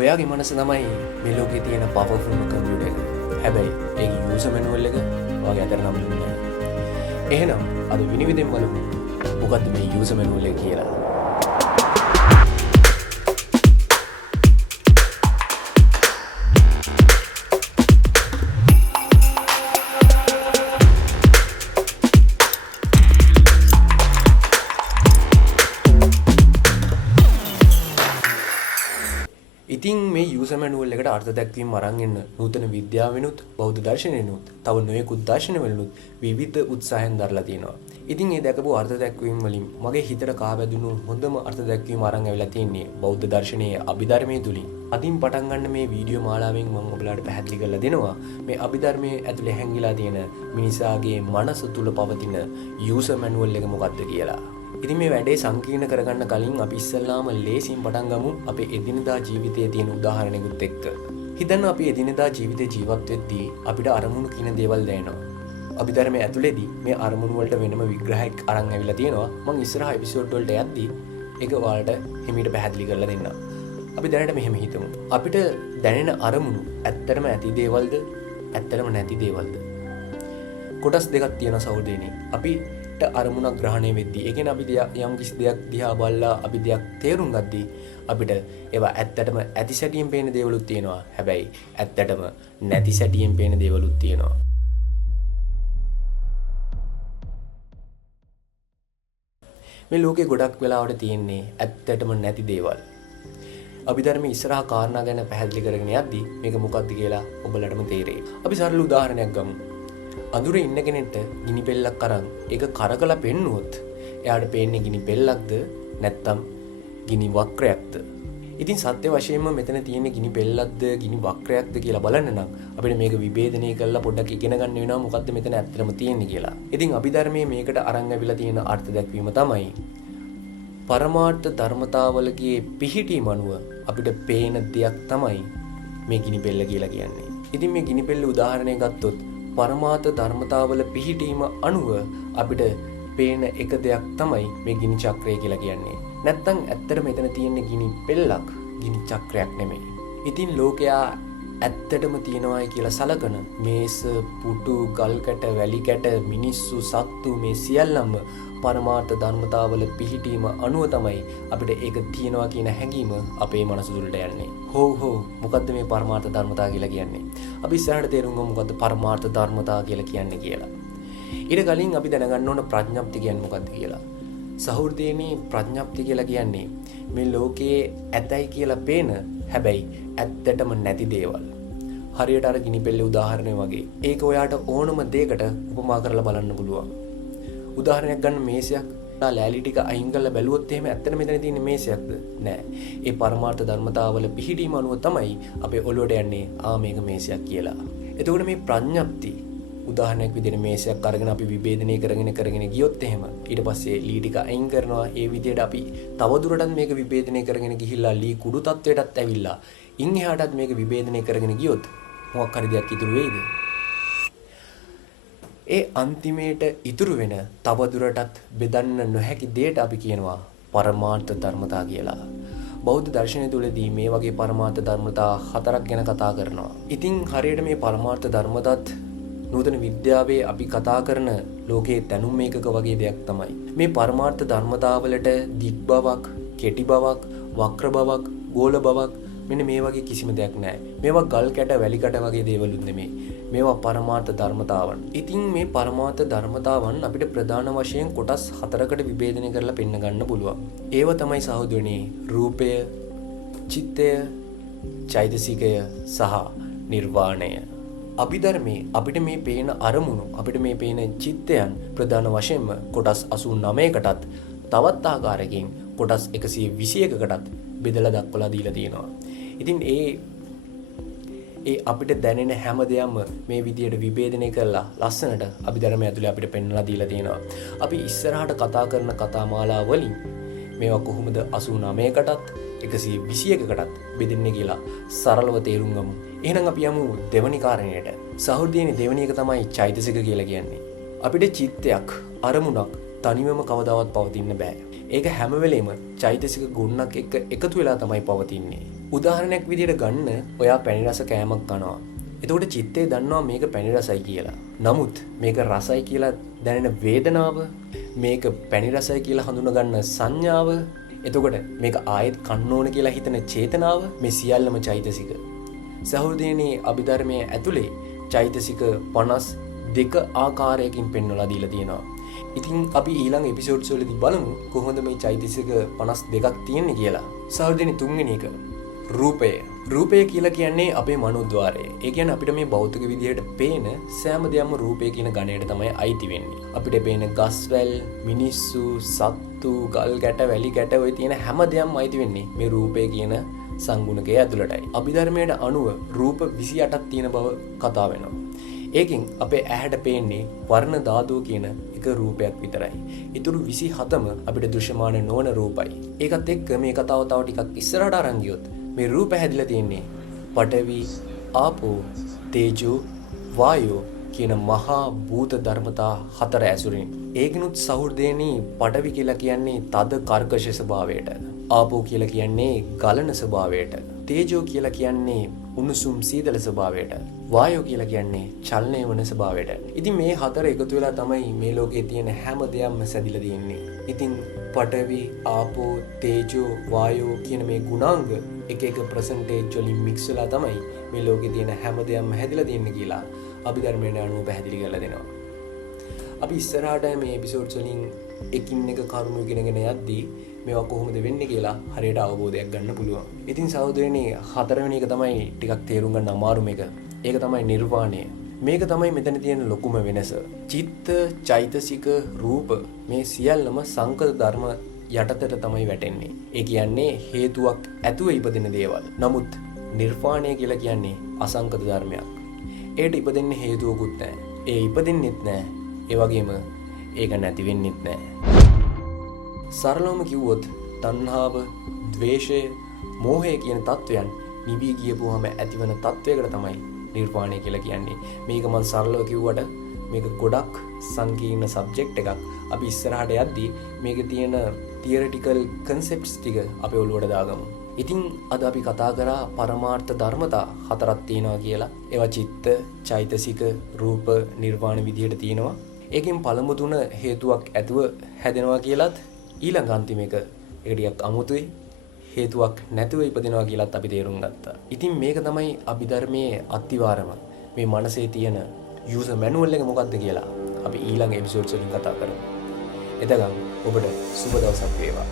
ඔයාගේ මනස තමයි මේ ලෝකේ තියෙන පවර්ෆුල්ම කම්පියුටර් එක. හැබැයි ඒක යූසර් මැනුවල් එක ඔයාගේ අතට නම් නෑ. එහෙනම් අද විනිවිදෙන් බලමු මොකද්ද මේ යූසර් මැනුවල් එක කියලා. ඉතින් මේ යූසර් මැනුවල් එකට අර්ථ දැක්වීම අරන් එන්න නූතන විද්‍යාවෙනුත් බෞද්ධ දර්ශනයෙනුත් තව නොයෙකුත් දර්ශනවලුත් විවිධ උත්සාහයන් දරලා තියෙනවා. ඉතින් මේ දැකපු අර්ථ දැක්වීම වලින් මගේ හිතට කාවැදුණු හොඳම අර්ථ දැක්වීම අරන් ඇවිල්ලා තියෙන්නේ බෞද්ධ දර්ශනයේ අභිධර්මයේ තුලින්. අදින් පටන් ගන්න මේ වීඩියෝ මාලාවෙන් මම ඔයාලට පැහැදිලි කරලා දෙනවා මේ අභිධර්මයේ ඇතුලේ හැංගිලා තියෙන මිනිසාගේ මනස තුල පවතින යූසර් මැනුවල් එක මොකක්ද කියලා. ඉතින් මේ වැඩේ සංකීර්ණ කරගන්න කලින් අපි ඉස්සෙල්ලාම ලේසියෙන් පටන් ගමු අපේ එදිනදා ජීවිතයේ තියෙන උදාහරණයකුත් එක්ක. හිතන්න අපි එදිනදා ජීවිතේ ජීවත් වෙද්දී අපිට අරමුණු කියන දේවල් දැනෙනවා. අභිධර්මයේ ඇතුලේදී මේ අරමුණු වලට වෙනම විග්‍රහයක් අරන් ඇවිල්ලා තියෙනවා. මම ඉස්සරහා එපිසෝඩ් වලට යද්දී ඒක ඔයාලට හිමීට පැහැදිලි කරලා දෙන්නම්. අපි දැනට මෙහෙම හිතමු. අපිට දැනෙන අරමුණු ඇත්තටම ඇති දේවල්ද ඇත්තටම නැති දේවල්ද? කොටස් දෙකක් තියෙනවා සහෝදරයනි. අපිට අරමුණක් ග්‍රහණය වෙද්දී ඒ කියන්නේ අපි යම් කිසි දෙයක් දිහා බලලා අපි දෙයක් තේරුම් ගද්දී අපිට ඒවා ඇත්තටම ඇති සැටියෙන් පේන දේවලුත් තියෙනවා. හැබැයි ඇත්තටම නැති සැටියෙන් පේන දේවලුත් තියෙනවා. මේ ලෝකේ ගොඩක් වෙලාවට තියෙන්නේ ඇත්තටම නැති දේවල්. අභිධර්මයේ ඉස්සරහා කාරණා ගැන පැහැදිලි කරගෙන යද්දී මේක මොකක්ද කියලා ඔබලටම තේරෙයි. අපි සරල උදාහරණයක් ගමු. අඳුරේ ඉන්න කෙනෙක්ට ගිනි පෙල්ලක් අරන් ඒක කරකලා පෙන්නුවොත් එයාට පේන්නේ ගිනි පෙල්ලක්ද නැත්නම් ගිනි වක්‍රයක්ද? ඉතින් සත්‍ය වශයෙන්ම මෙතන තියෙන ගිනි පෙල්ලක්ද ගිනි වක්‍රයක්ද කියලා බලන්න නම් අපිට මේක විභේදනය කරලා පොඩ්ඩක් ඉගෙන ගන්න වෙනවා මොකද්ද මෙතන ඇත්තටම තියෙන්නේ කියලා. ඉතින් අභිධර්මයේ මේකට අරන් ඇවිල්ලා තියෙන අර්ථ දැක්වීම තමයි පරමාර්ථ ධර්මතාවලගේ පිහිටීම අනුව අපිට පේන දෙයක් තමයි මේ ගිනි පෙල්ල කියලා කියන්නේ. ඉතින් මේ ගිනි පෙල්ල උදාහරණයක් ගත්තොත් පරමාර්ථ ධර්මතාවල පිහිටීම අනුව අපිට පේන එක දෙයක් තමයි මේ ගිනි චක්‍රය කියලා කියන්නේ. නැත්තම් ඇත්තට මෙතන තියෙන ගිනි පෙල්ලක් ගිනි චක්‍රයක් නෙමෙයි. ඉතින් ලෝකයා ඇත්තටම තියනවායි කියලා සලකන මේස, පුටු, ගල් කැට, වැලි කැට, මිනිස්සු, සත්තු මේ සියල්ලම පරමාර්ථ ධර්මතාවල පිහිටීම අනුව තමයි අපිට ඒක තියනවා කියන හැඟීම අපේ මනස තුළට යන්නේ. හෝ මොකද්ද මේ පරමාර්ථ ධර්මතාව කියලා කියන්නේ? අපි ඉස්සරහට තේරුම් ගමු මොකද්ද පරමාර්ථ ධර්මතාව කියලා කියන්නේ කියලා. ඊට කලින් අපි දැනගන්න ඕන ප්‍රඥප්ති කියන්නේ මොකද්ද කියලා. සහෘදේනි ප්‍රඥප්ති කියලා කියන්නේ මේ ලෝකයේ ඇතයි කියලා පේන හැබැයි ඇත්තටම නැති දේවල්. හරියට අර ගිනි පෙල්ලේ උදාහරණය වගේ. ඒක ඔයාට ඕනම දෙයකට උපමා කරලා බලන්න පුළුවන්. උදාහරණයක් ගන්න මේසයක්. ලෑලි ටික අයින් කරලා බැලුවොත් එහෙම ඇත්තට මෙතන තියෙන මේසයක්ද? නෑ. ඒ පරමාර්ථ ධර්මතාවල පිහිටීම අනුව තමයි අපේ ඔළුවට යන්නේ මේක මේසයක් කියලා. එතකොට මේ ප්‍රඥප්ති උදාහරණයක් විදිහට මේසයක් අරගෙන අපි විභේදනය කරගෙන ගියොත් එහෙම ඊට පස්සේ ලී ටික අයින් කරනවා. ඒ විදිහට අපි තවදුරටත් මේක විභේදනය කරගෙන ගිහිල්ලා ලී කුඩු තත්වයටත් ඇවිල්ලා ඉන් එහාටත් මේක විභේදනය කරගෙන ගියොත් මොකක් හරි දෙයක් ඉතුරු වෙයිද? ඒ අන්තිමේට ඉතුරු වෙන තවදුරටත් බෙදන්න නොහැකි දෙයට අපි කියනවා පරමාර්ථ ධර්මතා කියලා. බෞද්ධ දර්ශනය තුළදී මේ වගේ පරමාර්ථ ධර්මතා 4ක් ගැන කතා කරනවා. ඉතින් හරියට මේ පරමාර්ථ ධර්මතාත් නූතන විද්‍යාවේ අපි කතා කරන ලෝකයේ දැනුම් මේකක වගේ දෙයක් තමයි. මේ පරමාර්ථ ධර්මතාවලට දිග් බවක්, කෙටි බවක්, වක්‍ර බවක්, ගෝල බවක් මෙන්න මේ වගේ කිසිම දෙයක් නැහැ. මේවා ගල් කැට, වැලි කැට වගේ දේවලුත් නෙමෙයි. මේවා පරමාර්ථ ධර්මතාවන්. ඉතින් මේ පරමාර්ථ ධර්මතාවන් අපිට ප්‍රධාන වශයෙන් කොටස් 4කට විභේදනය කරලා පෙන්න ගන්න පුළුවන්. ඒව තමයි සහෝදරනි රූපය, චිත්තය, චෛතසිකය සහ නිර්වාණය. අභිධර්මයේ අපිට මේ පේන අරමුණු, අපිට මේ පේන චිත්තයන් ප්‍රධාන වශයෙන්ම කොටස් 89කටත් තවත් ආකාරයකින් කොටස් 121කටත් බෙදලා දක්වලා දීලා තියෙනවා. ඉතින් ඒ අපිට දැනෙන හැම දෙයක්ම මේ විදියට විභේදනය කරලා ලස්සනට අභිධර්මය ඇතුලේ අපිට පෙන්වලා දීලා තියෙනවා. අපි ඉස්සරහට කතා කරන කතා මාලා වලින් මේවා කොහොමද 89කටත් 121කටත් බෙදෙන්නේ කියලා සරලව තේරුම් ගමු. එහෙනම් අපි යමු දෙවනි කාරණයට. සහෘදයනි දෙවනි එක තමයි චෛතසික කියලා කියන්නේ. අපිට චිත්තයක්, අරමුණක් තනිවම කවදාවත් පවතින්න බෑ. ඒක හැම වෙලෙම චෛතසික ගුණක් එක්ක එකතු වෙලා තමයි පවතින්නේ. උදාහරණයක් විදිහට ගන්න ඔයා පැණි රස කෑමක් කනවා. එතකොට චිත්තේ දන්නවා මේක පැණි රසයි කියලා. නමුත් මේක රසයි කියලා දැනෙන වේදනාව, මේක පැණි රසයි කියලා හඳුනා ගන්න සංඥාව, එතකොට මේක ආයෙත් කන්න ඕන කියලා හිතන චේතනාව මේ සියල්ලම චෛතසික. සහෘදයනි අභිධර්මයේ ඇතුලේ චෛතසික 52 ආකාරයකින් පෙන්වලා දීලා තියෙනවා. ඉතින් අපි ඊළඟ එපිසෝඩ්ස් වලදී බලමු කොහොමද මේ චෛතසික 52ක් තියෙන්නේ කියලා. සහෘදයනි තුන්වෙනි එක රූපය. රූපය කියලා කියන්නේ අපේ මනෝද්වාරය. ඒ කියන්නේ අපිට මේ භෞතික විදිහට පේන සෑම දෙයක්ම රූපය කියන ගණයට තමයි අයිති වෙන්නේ. අපිට පේන ගස්වැල්, මිනිස්සු, සත්තු, ගල් ගැට, වැලි ගැට ඔය තියෙන හැම දෙයක්ම අයිති වෙන්නේ මේ රූපය කියන සංගුණකයේ ඇතුළටයි. අභිධර්මයට අනුව රූප 28ක් තියෙන බව කතා වෙනවා. ඒකෙන් අපේ ඇහැට පේන්නේ වර්ණ ධාතුව කියන එක රූපයක් විතරයි. ඊටු 27ම අපිට දෘශ්‍යමාන නොවන රූපයි. ඒකත් එක්ක මේ කතාව තව ටිකක් ඉස්සරහට අරන් ගියොත් මේ රූප හැදිලා තියෙන්නේ පඨවි, ආපෝ, තේජෝ, වායෝ කියන මහා භූත ධර්මතා 4 ඇසුරින්. ඒකිනුත් සහෘදේනි පඨවි කියලා කියන්නේ තද කර්කශ ස්වභාවයට. ආපෝ කියලා කියන්නේ ගලන ස්වභාවයට. තේජෝ කියලා කියන්නේ උණුසුම් සීතල ස්වභාවයට. වායෝ කියලා කියන්නේ චලනය වන ස්වභාවයට. ඉතින් මේ 4 එකතු වෙලා තමයි මේ ලෝකේ තියෙන හැම දෙයක්ම සැදිලා තියෙන්නේ. ඉතින් පඨවි, ආපෝ, තේජෝ, වායෝ කියන මේ ගුණාංග එක එක percentage වලින් mix වෙලා තමයි මේ ලෝකේ තියෙන හැම දෙයක්ම හැදිලා තියෙන්නේ කියලා අභිධර්මයට අනුව පැහැදිලි කරලා දෙනවා. අපි ඉස්සරහට මේ එපිසෝඩ්ස් වලින් එකින් එක කරුණු ඉගෙනගෙන යද්දී මේවා කොහොමද වෙන්නේ කියලා හරියට අවබෝධයක් ගන්න පුළුවන්. ඉතින් සහෝදරයනි හතරවෙනි එක තමයි ටිකක් තේරුම් ගන්න අමාරුම එක. ඒක තමයි නිර්වාණය. මේක තමයි මෙතන තියෙන ලොකුම වෙනස. චිත්ත, චෛතසික, රූප මේ සියල්ලම සංකත ධර්ම යටතට තමයි වැටෙන්නේ. ඒ කියන්නේ හේතුවක් ඇතුව ඉපදෙන දේවල්. නමුත් නිර්වාණය කියලා කියන්නේ අසංකත ධර්මයක්. ඒකට ඉපදෙන්න හේතුවකුත් නැහැ. ඒ ඉපදෙන්නෙත් නැහැ. ඒ වගේම ඒක නැති වෙන්නෙත් නැහැ. සරලවම කිව්වොත් තණ්හාව, ද්වේෂය, මෝහය කියන තත්වයන් නිවි ගියපුවාම ඇතිවන තත්වයකට තමයි නිර්වාණය කියලා කියන්නේ. මේක මම සරලව කිව්වට මේක ගොඩක් සංකීර්ණ සබ්ජෙක්ට් එකක්. අපි ඉස්සරහට යද්දී මේකේ තියෙන තියරිටිකල් කන්සෙප්ට්ස් ටික අපේ ඔළුවට දාගමු. ඉතින් අද අපි කතා කරා පරමාර්ථ ධර්මතා 4ක් තියෙනවා කියලා. ඒවා චිත්ත, චෛතසික, රූප, නිර්වාණ විදිහට තියෙනවා. ඒකෙන් පළමු තුන හේතුවක් ඇතුව හැදෙනවා කියලත් ඊළඟ අන්තිම එක ටිකක් අමුතුයි හේතුවක් නැතුව ඉපදිනවා කියලත් අපි තේරුම් ගත්තා. ඉතින් මේක තමයි අභිධර්මයේ අත්විවරම. මේ මනසේ තියෙන යූසර් මැනුවල් එක මොකක්ද කියලා අපි ඊළඟ එපිසෝඩ්ස් වලින් කතා කරමු. එතකන් ඔබට සුබ දවසක් වේවා.